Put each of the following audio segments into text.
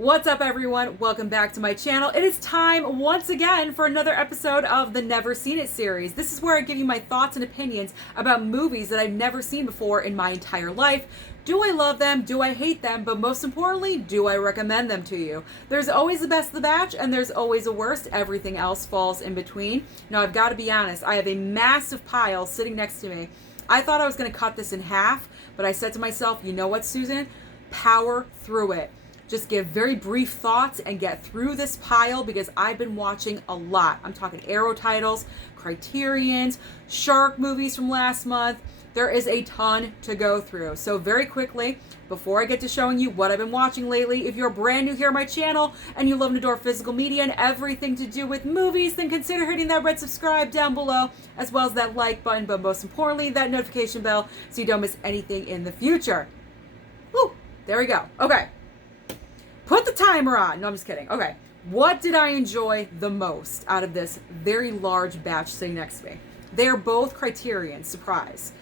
What's up, everyone? Welcome back to my channel. It is time once again for another episode of the Never Seen It series. This is where I give you my thoughts and opinions about movies that I've never seen before in my entire life. Do I love them? Do I hate them? But most importantly, do I recommend them to you? There's always the best of the batch and there's always a worst. Everything else falls in between. Now, I've got to be honest. I have a massive pile sitting next to me. I thought I was going to cut this in half, but I said to myself, you know what, Susan? Power through it. Just give very brief thoughts and get through this pile because I've been watching a lot. I'm talking Arrow titles, Criterions, Shark movies from last month. There is a ton to go through. So very quickly, before I get to showing you what I've been watching lately, if you're brand new here on my channel and you love and adore physical media and everything to do with movies, then consider hitting that red subscribe down below, as well as that like button, but most importantly, that notification bell so you don't miss anything in the future. Woo, there we go. Okay. Put the timer on. No, I'm just kidding. Okay. What did I enjoy the most out of this very large batch sitting next to me? They're both Criterion. Surprise.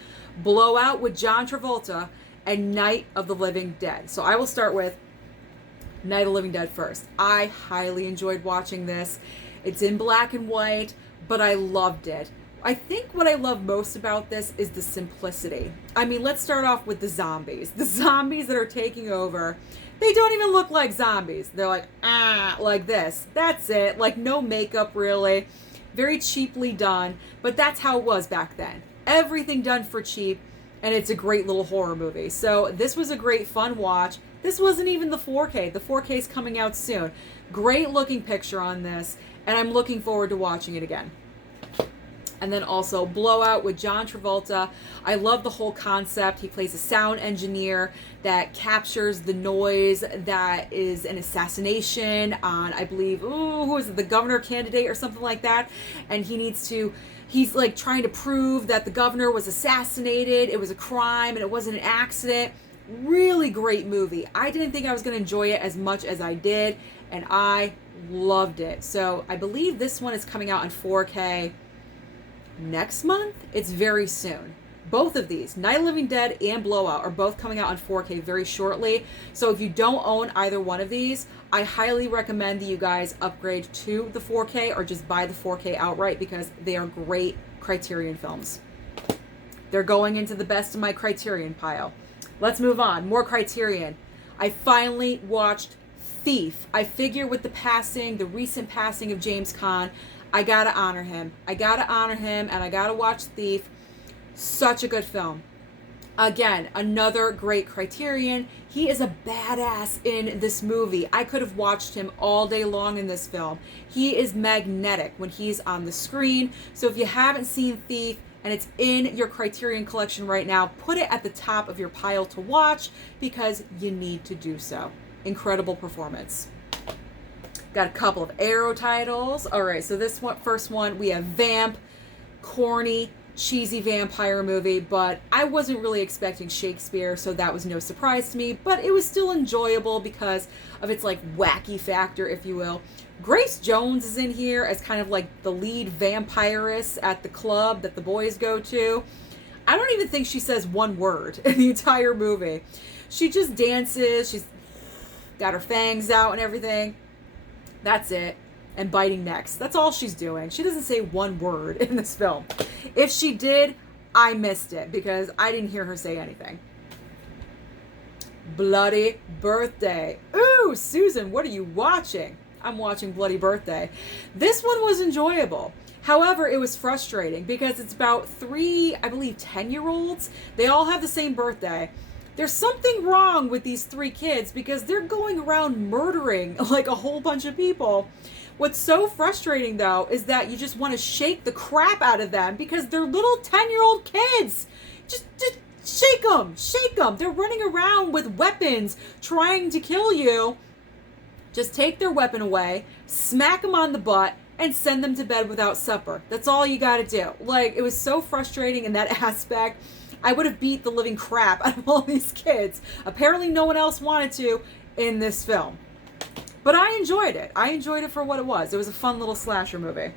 Blowout with John Travolta and Night of the Living Dead. So I will start with Night of the Living Dead first. I highly enjoyed watching this. It's in black and white, but I loved it. I think what I love most about this is the simplicity. I mean, let's start off with the zombies. The zombies that are taking over. They don't even look like zombies. They're like this. That's it. Like no makeup really. Very cheaply done. But that's how it was back then. Everything done for cheap. And it's a great little horror movie. So this was a great fun watch. This wasn't even the 4K. The 4K is coming out soon. Great looking picture on this. And I'm looking forward to watching it again. And then also Blowout with John Travolta. I love the whole concept. He plays a sound engineer that captures the noise that is an assassination on, I believe, who is it, the governor candidate or something like that. And he's like trying to prove that the governor was assassinated. It was a crime and it wasn't an accident. Really great movie. I didn't think I was going to enjoy it as much as I did. And I loved it. So I believe this one is coming out in 4K next month. It's very soon. Both of these, Night of the Living Dead and Blowout, are both coming out on 4K very shortly. So if you don't own either one of these, I highly recommend that you guys upgrade to the 4K or just buy the 4K outright because they are great Criterion films. They're going into the best of my Criterion pile. Let's move on. More Criterion. I finally watched Thief. I figure with the recent passing of James Caan, I gotta honor him. And I gotta watch Thief. Such a good film. Again, another great Criterion. He is a badass in this movie. I could have watched him all day long in this film. He is magnetic when he's on the screen. So if you haven't seen Thief and it's in your Criterion collection right now, put it at the top of your pile to watch because you need to do so. Incredible performance. Got a couple of Arrow titles. All right, so this one, first one, we have Vamp, corny, cheesy vampire movie, but I wasn't really expecting Shakespeare, so that was no surprise to me, but it was still enjoyable because of its like wacky factor, if you will. Grace Jones is in here as kind of like the lead vampiress at the club that the boys go to. I don't even think she says one word in the entire movie. She just dances, she's got her fangs out and everything. That's it. And biting necks. That's all she's doing. She doesn't say one word in this film. If she did, I missed it because I didn't hear her say anything. Bloody Birthday. Ooh, Susan, what are you watching? I'm watching Bloody Birthday. This one was enjoyable. However, it was frustrating because it's about 3, I believe, 10-year-olds. They all have the same birthday. There's something wrong with these 3 kids because they're going around murdering like a whole bunch of people. What's so frustrating though is that you just want to shake the crap out of them because they're little 10-year-old kids. Just shake them, shake them. They're running around with weapons trying to kill you. Just take their weapon away, smack them on the butt, and send them to bed without supper. That's all you got to do. Like, it was so frustrating in that aspect. I would have beat the living crap out of all these kids. Apparently no one else wanted to in this film. But I enjoyed it. I enjoyed it for what it was. It was a fun little slasher movie.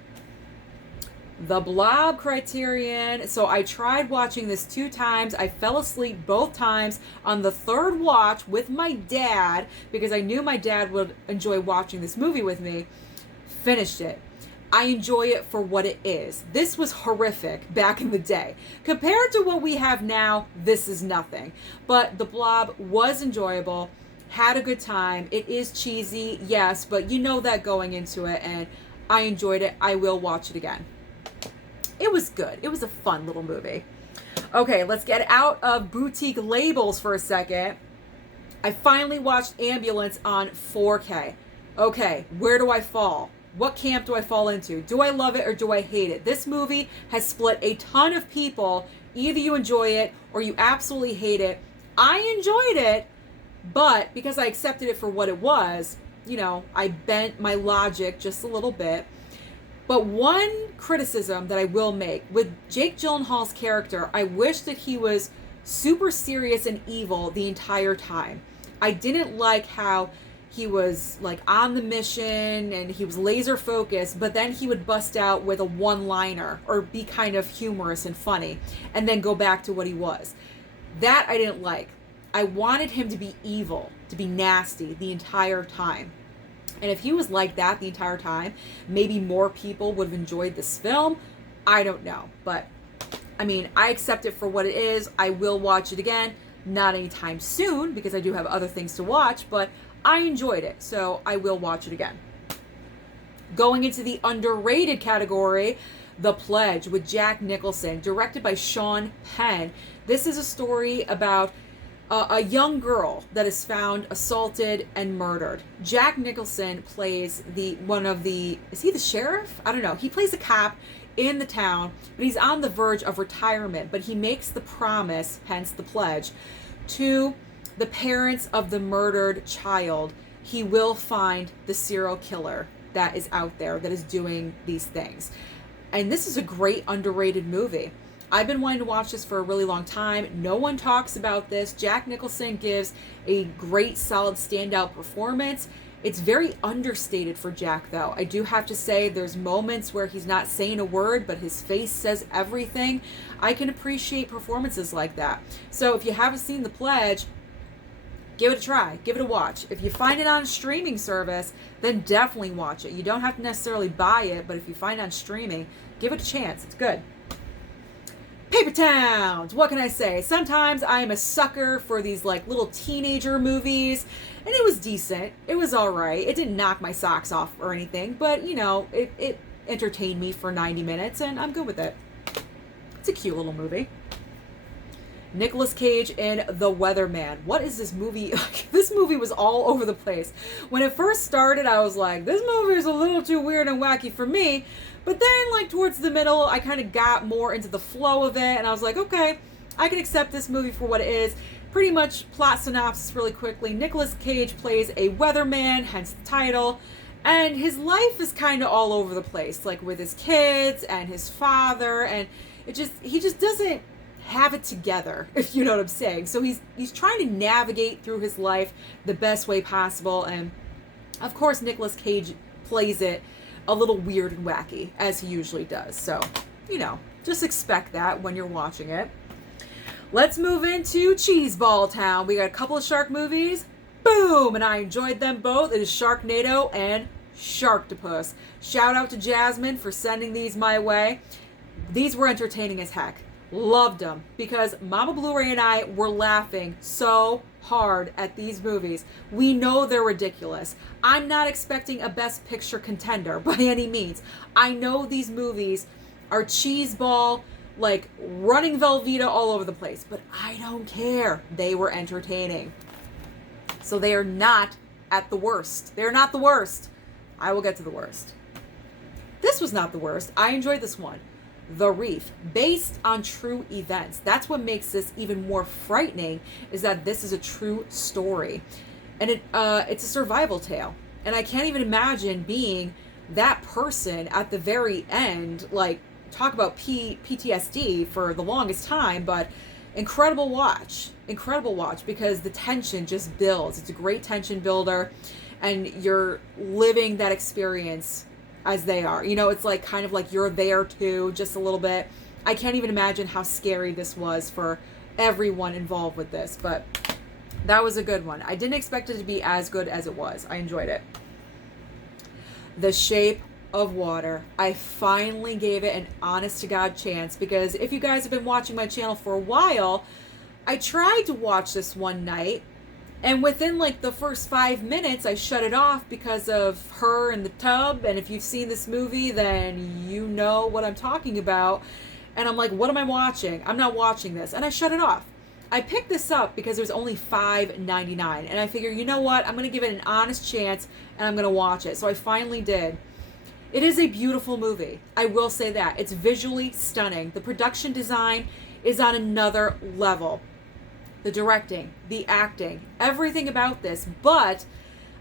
The Blob Criterion. So I tried watching this 2 times. I fell asleep both times. On the third watch with my dad, because I knew my dad would enjoy watching this movie with me, finished it. I enjoy it for what it is. This was horrific back in the day. Compared to what we have now, this is nothing. But The Blob was enjoyable, had a good time. It is cheesy, yes, but you know that going into it, and I enjoyed it. I will watch it again. It was good. It was a fun little movie. Okay, let's get out of boutique labels for a second. I finally watched Ambulance on 4K. Okay, where do I fall? What camp do I fall into? Do I love it or do I hate it? This movie has split a ton of people. Either you enjoy it or you absolutely hate it. I enjoyed it, but because I accepted it for what it was, you know, I bent my logic just a little bit. But one criticism that I will make, with Jake Gyllenhaal's character, I wish that he was super serious and evil the entire time. I didn't like how he was like on the mission and he was laser focused, but then he would bust out with a one-liner or be kind of humorous and funny and then go back to what he was. That I didn't like. I wanted him to be evil, to be nasty the entire time. And if he was like that the entire time, maybe more people would have enjoyed this film. I don't know. But, I mean, I accept it for what it is. I will watch it again. Not anytime soon, because I do have other things to watch, but I enjoyed it, so I will watch it again. Going into the underrated category, The Pledge with Jack Nicholson, directed by Sean Penn. This is a story about a young girl that is found assaulted and murdered. Jack Nicholson plays is he the sheriff? I don't know. He plays a cop in the town, but he's on the verge of retirement. But he makes the promise, hence the pledge, to the parents of the murdered child. He will find the serial killer that is out there that is doing these things. And this is a great underrated movie. I've been wanting to watch this for a really long time. No one talks about this. Jack Nicholson gives a great, solid, standout performance. It's very understated for Jack, though. I do have to say there's moments where he's not saying a word, but his face says everything. I can appreciate performances like that. So if you haven't seen The Pledge, give it a try. Give it a watch. If you find it on a streaming service, then definitely watch it. You don't have to necessarily buy it, but if you find it on streaming, give it a chance. It's good. Paper Towns. What can I say? Sometimes I am a sucker for these like little teenager movies, and it was decent. It was all right. It didn't knock my socks off or anything, but you know, it entertained me for 90 minutes, and I'm good with it. It's a cute little movie. Nicolas Cage in The Weatherman. What is this movie? This movie was all over the place. When it first started, I was like, this movie is a little too weird and wacky for me. But then, like, towards the middle, I kind of got more into the flow of it, and I was like, okay, I can accept this movie for what it is. Pretty much plot synopsis really quickly. Nicolas Cage plays a weatherman, hence the title, and his life is kind of all over the place, like with his kids and his father, and he just doesn't have it together, if you know what I'm saying. So he's trying to navigate through his life the best way possible, and of course Nicolas Cage plays it a little weird and wacky, as he usually does. So, you know, just expect that when you're watching it. Let's move into Cheeseball Town. We got a couple of shark movies. Boom! And I enjoyed them both. It is Sharknado and Sharktopus. Shout out to Jasmine for sending these my way. These were entertaining as heck. Loved them, because Mama Blu-ray and I were laughing so hard at these movies. We know they're ridiculous. I'm not expecting a Best Picture contender by any means. I know these movies are cheeseball, like running Velveeta all over the place, but I don't care. They were entertaining. So they are not at the worst. They're not the worst. I will get to the worst. This was not the worst. I enjoyed this one. The Reef, based on true events. That's what makes this even more frightening, is that this is a true story. And it's a survival tale. And I can't even imagine being that person at the very end. Like, talk about PTSD for the longest time, but incredible watch, because the tension just builds. It's a great tension builder, and you're living that experience as they are. You know, it's like kind of like you're there too, just a little bit. I can't even imagine how scary this was for everyone involved with this, but that was a good one. I didn't expect it to be as good as it was. I enjoyed it. The Shape of Water. I finally gave it an honest to God chance, because if you guys have been watching my channel for a while, I tried to watch this one night, and within like the first 5 minutes, I shut it off because of her in the tub. And if you've seen this movie, then you know what I'm talking about. And I'm like, what am I watching? I'm not watching this. And I shut it off. I picked this up because it was only $5.99. And I figured, you know what? I'm going to give it an honest chance and I'm going to watch it. So I finally did. It is a beautiful movie. I will say that. It's visually stunning. The production design is on another level. The directing, the acting, everything about this. But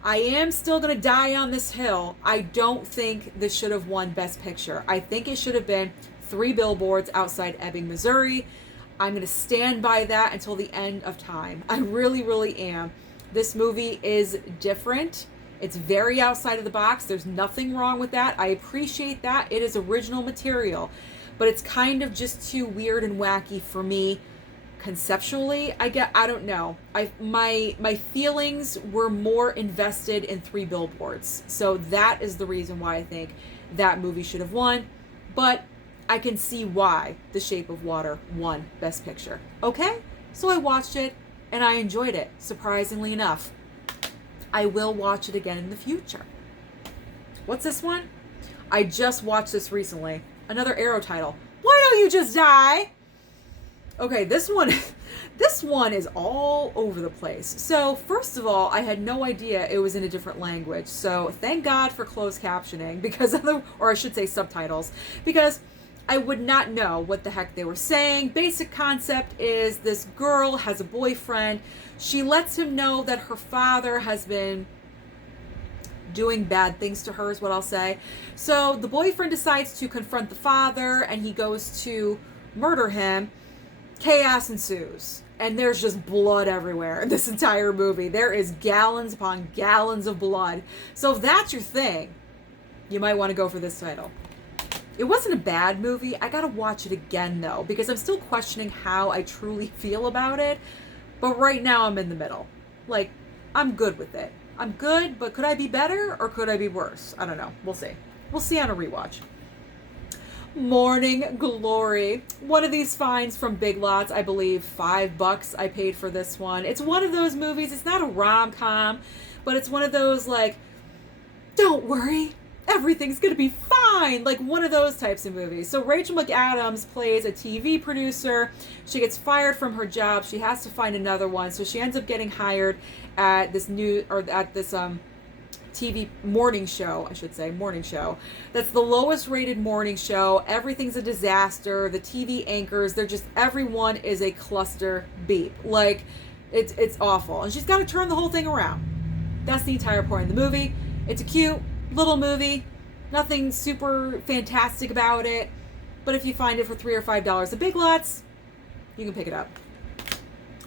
I am still going to die on this hill. I don't think this should have won Best Picture. I think it should have been Three Billboards Outside Ebbing, Missouri. I'm going to stand by that until the end of time. I really, really am. This movie is different. It's very outside of the box. There's nothing wrong with that. I appreciate that. It is original material. But it's kind of just too weird and wacky for me conceptually. I don't know. My feelings were more invested in Three Billboards. So that is the reason why I think that movie should have won. But I can see why The Shape of Water won Best Picture. Okay? So I watched it and I enjoyed it, surprisingly enough. I will watch it again in the future. What's this one? I just watched this recently. Another Arrow title. Why don't you just die? Okay, this one is all over the place. So, first of all, I had no idea it was in a different language. So, thank God for closed captioning, because or I should say subtitles, because I would not know what the heck they were saying. Basic concept is this girl has a boyfriend. She lets him know that her father has been doing bad things to her, is what I'll say. So, the boyfriend decides to confront the father, and he goes to murder him. Chaos ensues, and there's just blood everywhere in this entire movie. There is gallons upon gallons of blood. So if that's your thing, you might want to go for this title. It wasn't a bad movie. I gotta watch it again though, because I'm still questioning how I truly feel about it. But right now I'm in the middle. Like, I'm good with it. I'm good, but could I be better or could I be worse? I don't know. We'll see. We'll see on a rewatch. Morning Glory. One of these finds from Big Lots, I believe $5 I paid for this one. It's one of those movies, it's not a rom-com, but it's one of those like, don't worry, everything's gonna be fine, like one of those types of movies. So Rachel McAdams plays a TV producer. She gets fired from her job. She has to find another one. So she ends up getting hired at this TV morning show, I should say, morning show. That's the lowest rated morning show. Everything's a disaster. The TV anchors, everyone is a cluster beep. Like, it's awful. And she's got to turn the whole thing around. That's the entire point of the movie. It's a cute little movie. Nothing super fantastic about it. But if you find it for $3 or $5 at Big Lots, you can pick it up.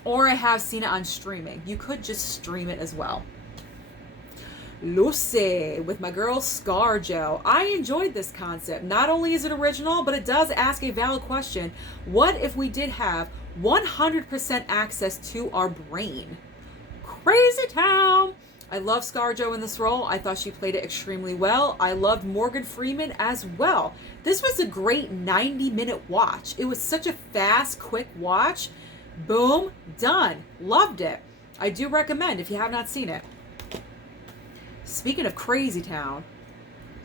Or I have seen it on streaming. You could just stream it as well. Lucy with my girl ScarJo. I enjoyed this concept. Not only is it original, but it does ask a valid question. What if we did have 100% access to our brain? Crazy town. I love ScarJo in this role. I thought she played it extremely well. I loved Morgan Freeman as well. This was a great 90-minute watch. It was such a fast, quick watch. Boom, done. Loved it. I do recommend if you have not seen it. Speaking of Crazy Town,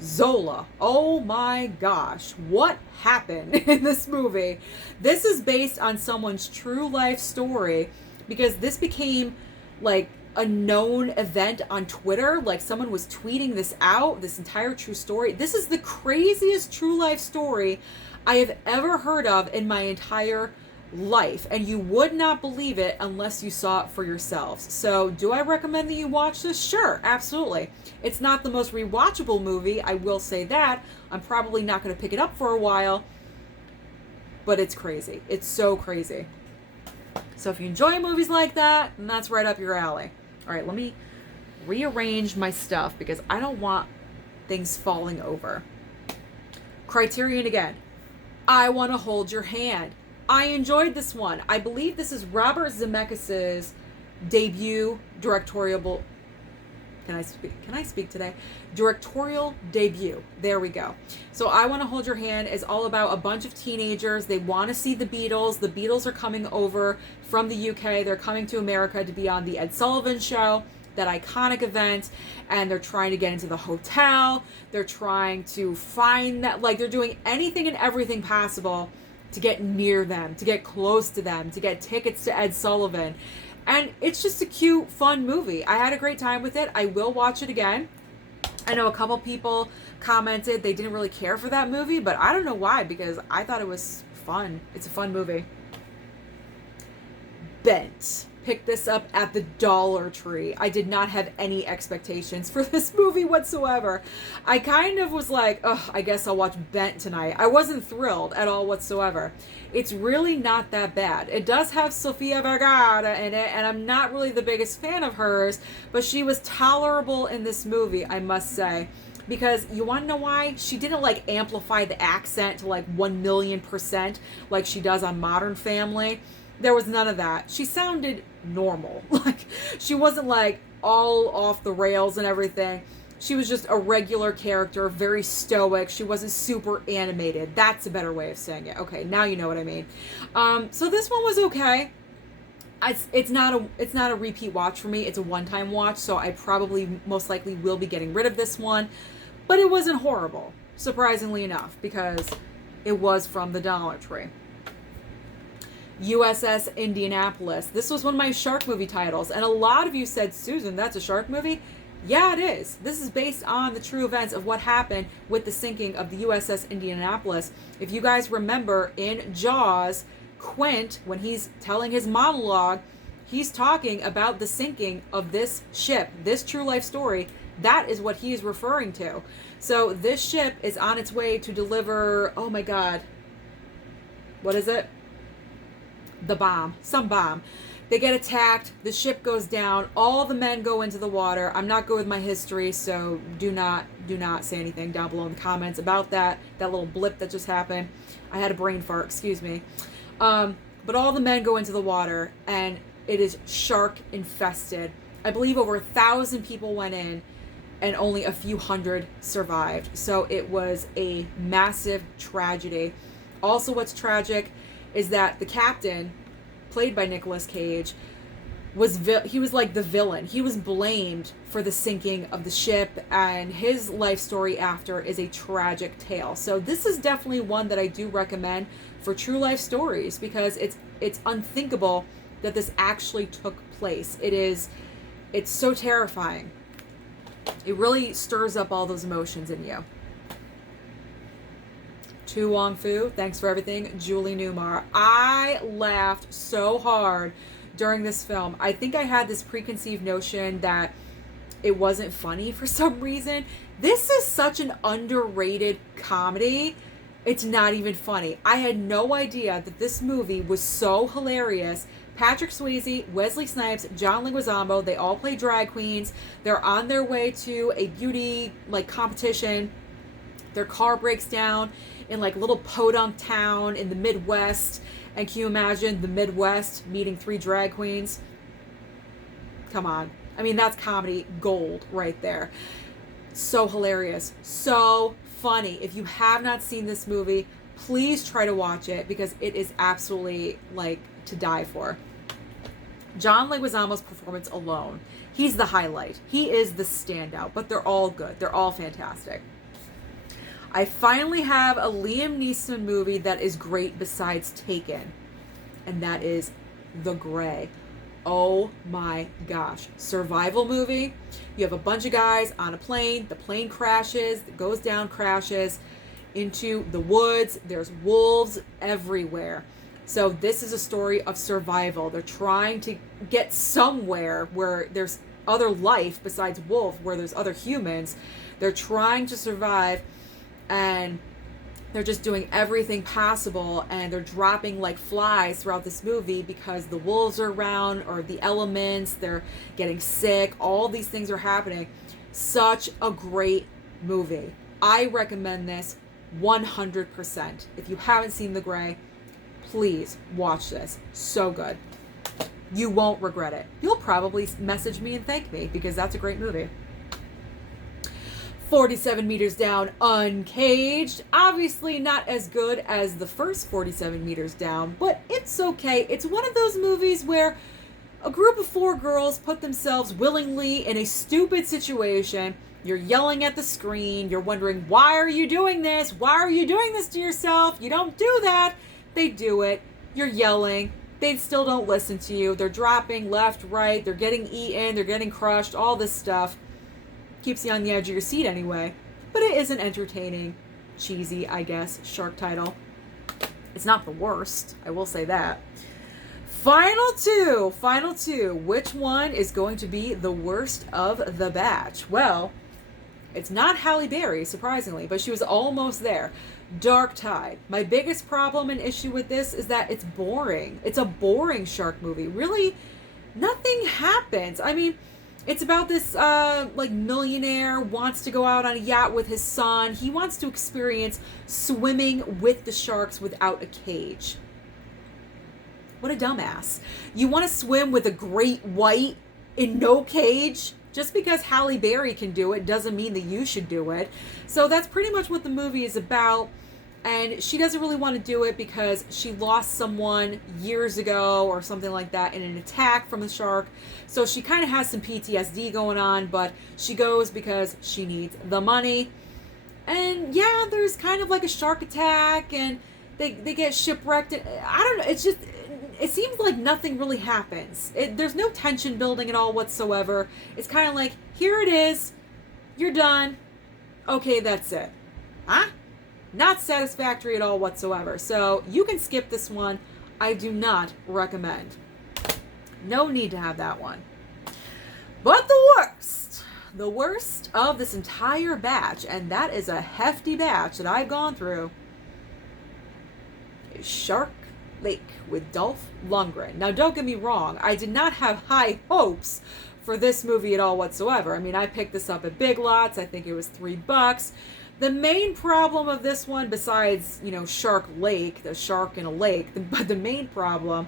Zola. Oh my gosh, what happened in this movie? This is based on someone's true life story, because this became like a known event on Twitter. Like, someone was tweeting this out, this entire true story. This is the craziest true life story I have ever heard of in my entire life, and you would not believe it unless you saw it for yourselves. So do I recommend that you watch this? Sure, absolutely. It's not the most rewatchable movie, I will say that. I'm probably not going to pick it up for a while, but it's crazy. It's so crazy. So if you enjoy movies like that, then that's right up your alley. All right, let me rearrange my stuff because I don't want things falling over. Criterion again. I Want to Hold Your Hand. I enjoyed this one. I believe this is Robert Zemeckis' debut directorial. Can I speak today? Directorial debut. There we go. So I Want to Hold Your Hand is all about a bunch of teenagers. They want to see the Beatles. The Beatles are coming over from the UK. They're coming to America to be on the Ed Sullivan Show, that iconic event, and they're trying to get into the hotel. They're trying to find that, like, they're doing anything and everything possible to get near them, to get close to them, to get tickets to Ed Sullivan. And it's just a cute, fun movie. I had a great time with it. I will watch it again. I know a couple people commented they didn't really care for that movie, but I don't know why, because I thought it was fun. It's a fun movie. Bent. Picked this up at the Dollar Tree. I did not have any expectations for this movie whatsoever. I kind of was like, oh, I guess I'll watch Bent tonight. I wasn't thrilled at all whatsoever. It's really not that bad. It does have Sofia Vergara in it, and I'm not really the biggest fan of hers, but she was tolerable in this movie, I must say. Because you want to know why? She didn't like amplify the accent to like 1,000,000% like she does on Modern Family. There was none of that. She sounded normal. Like, she wasn't like all off the rails and everything. She was just a regular character, very stoic. She wasn't super animated. That's a better way of saying it. Okay, now you know what I mean. So this one was okay. It's not a repeat watch for me. It's a one-time watch, so I probably most likely will be getting rid of this one. But it wasn't horrible, surprisingly enough, because it was from the Dollar Tree. USS Indianapolis. This was one of my shark movie titles, and a lot of you said, Susan, that's a shark movie? Yeah, it is. This is based on the true events of what happened with the sinking of the USS Indianapolis. If you guys remember in Jaws, Quint, when he's telling his monologue, he's talking about the sinking of this ship, this true life story. That is what he is referring to. So this ship is on its way to deliver, oh my God, what is it? The bomb, some bomb. They get attacked, the ship goes down, all the men go into the water. I'm not good with my history, so do not say anything down below in the comments about that little blip that just happened. I had a brain fart, excuse me. But all the men go into the water, and it is shark infested. I believe over 1,000 people went in, and only a few hundred survived. So it was a massive tragedy. Also, what's tragic is that the captain, played by Nicolas Cage, he was like the villain. He was blamed for the sinking of the ship, and his life story after is a tragic tale. So this is definitely one that I do recommend for true life stories, because it's unthinkable that this actually took place. It's so terrifying. It really stirs up all those emotions in you. Tu Wong Fu, thanks for everything. Julie Newmar. I laughed so hard during this film. I think I had this preconceived notion that it wasn't funny for some reason. This is such an underrated comedy. It's not even funny. I had no idea that this movie was so hilarious. Patrick Swayze, Wesley Snipes, John Leguizamo, they all play drag queens. They're on their way to a beauty competition. Their car breaks down in little podunk town in the Midwest. And can you imagine the Midwest meeting 3 drag queens? Come on. I mean, that's comedy gold right there. So hilarious. So funny. If you have not seen this movie, please try to watch it, because it is absolutely to die for. John Leguizamo's performance alone, he's the highlight. He is the standout, but they're all good. They're all fantastic. I finally have a Liam Neeson movie that is great besides Taken, and that is The Grey. Oh my gosh. Survival movie. You have a bunch of guys on a plane. The plane crashes, it goes down, crashes into the woods. There's wolves everywhere. So this is a story of survival. They're trying to get somewhere where there's other life besides wolves, where there's other humans. They're trying to survive, and they're just doing everything possible, and they're dropping like flies throughout this movie because the wolves are around, or the elements, they're getting sick. All these things are happening. Such a great movie. I recommend this 100%. If you haven't seen The Grey, please watch this. So good. You won't regret it. You'll probably message me and thank me because that's a great movie. 47 Meters Down, Uncaged. Obviously not as good as the first 47 Meters Down, but it's okay. It's one of those movies where a group of 4 girls put themselves willingly in a stupid situation. You're yelling at the screen. You're wondering, why are you doing this? Why are you doing this to yourself? You don't do that. They do it. You're yelling. They still don't listen to you. They're dropping left, right. They're getting eaten. They're getting crushed. All this stuff. Keeps you on the edge of your seat anyway. But it is an entertaining, cheesy, I guess, shark title. It's not the worst. I will say that. Final two. Which one is going to be the worst of the batch? Well, it's not Halle Berry, surprisingly, but she was almost there. Dark Tide. My biggest problem and issue with this is that it's boring. It's a boring shark movie. Really, nothing happens. I mean, it's about this millionaire wants to go out on a yacht with his son. He wants to experience swimming with the sharks without a cage. What a dumbass. You want to swim with a great white in no cage? Just because Halle Berry can do it doesn't mean that you should do it. So that's pretty much what the movie is about. And she doesn't really want to do it because she lost someone years ago or something like that in an attack from a shark. So she kind of has some PTSD going on, but she goes because she needs the money. And yeah, there's kind of like a shark attack and they get shipwrecked. I don't know. It's just, it seems like nothing really happens. There's no tension building at all whatsoever. It's kind of like, here it is. You're done. Okay, that's it. Huh? Not satisfactory at all whatsoever. So you can skip this one. I do not recommend. No need to have that one. But the worst of this entire batch, and that is a hefty batch that I've gone through, is Shark Lake with Dolph Lundgren. Now, don't get me wrong. I did not have high hopes for this movie at all whatsoever. I mean, I picked this up at Big Lots. I think it was $3. The main problem of this one, besides, Shark Lake, the shark in a lake, but the main problem,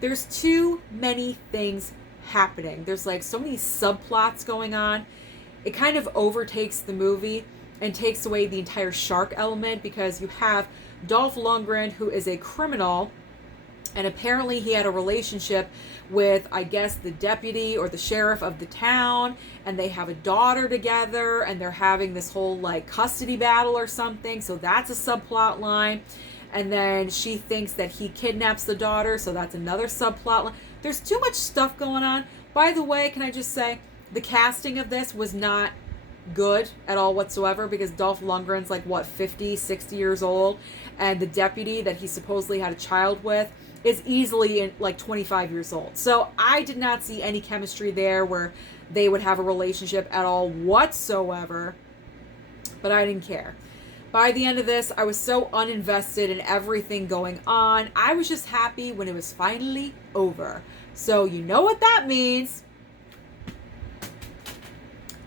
there's too many things happening. There's like so many subplots going on. It kind of overtakes the movie and takes away the entire shark element because you have Dolph Lundgren, who is a criminal, and apparently he had a relationship with, I guess, the deputy or the sheriff of the town, and they have a daughter together, and they're having this whole, custody battle or something, so that's a subplot line. And then she thinks that he kidnaps the daughter, so that's another subplot line. There's too much stuff going on. By the way, can I just say, the casting of this was not good at all whatsoever because Dolph Lundgren's 50, 60 years old, and the deputy that he supposedly had a child with is easily 25 years old. So I did not see any chemistry there where they would have a relationship at all whatsoever, but I didn't care. By the end of this, I was so uninvested in everything going on. I was just happy when it was finally over. So you know what that means.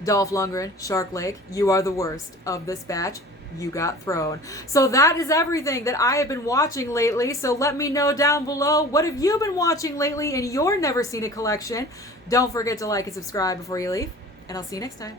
Dolph Lundgren, Shark Lake, you are the worst of this batch. You got thrown. So that is everything that I have been watching lately. So let me know down below, what have you been watching lately in your Never Seen It collection? Don't forget to like and subscribe before you leave, and I'll see you next time.